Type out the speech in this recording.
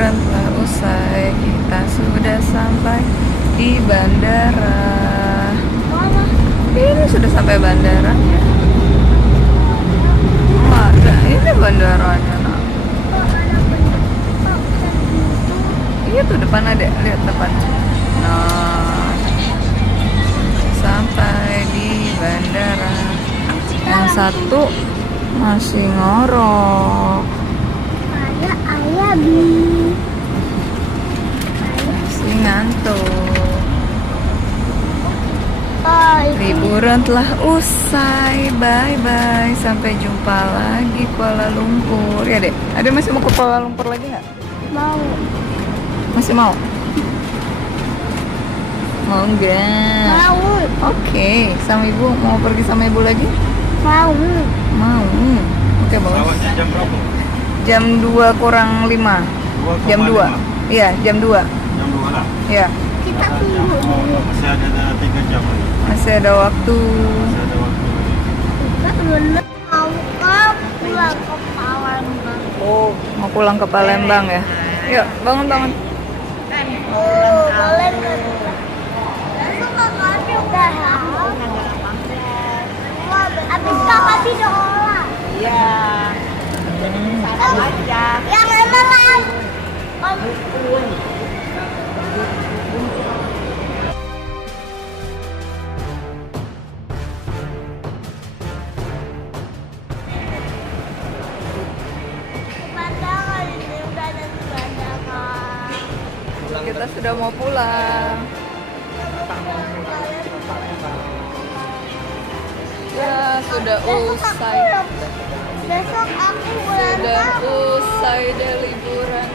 Liburan telah usai, kita sudah sampai di bandara. Ini sudah sampai bandara ya. Ada, ini bandaranya nak. Iya tuh depan ada, lihat depan. Nah, sampai di bandara. Yang satu masih ngorok. Ayah bi. Masih ngantuk. Liburan telah usai. Bye-bye. Sampai jumpa lagi Kuala Lumpur. Ya dek, ada masih mau ke Kuala Lumpur lagi nggak? Mau. Masih mau? Mau nggak? Mau. Oke, sama ibu mau pergi sama ibu lagi? Mau. Mau. Oke, bagus. Pesawatnya jam berapa? Jam 2 kurang 5. Jam 2. Iya, jam 2. Jam 2 lah. Iya, Kita tunggu dulu. Masih ada 3 jam lagi. masih ada waktu. Masih ada waktu lagi. Kita dulu mau pulang ke Palembang. Oh, mau pulang ke Palembang ya? Yuk, bangun-bangun. Oh, boleh nggak? Besok kakaknya udah. Abis kakak tidak olah. Iya, sama aja. Yang mana lah? Bandara ini udah ada di bandara. Kita sudah mau pulang. Ya, sudah usai. Besok aku Sudah pulang. usai deh liburan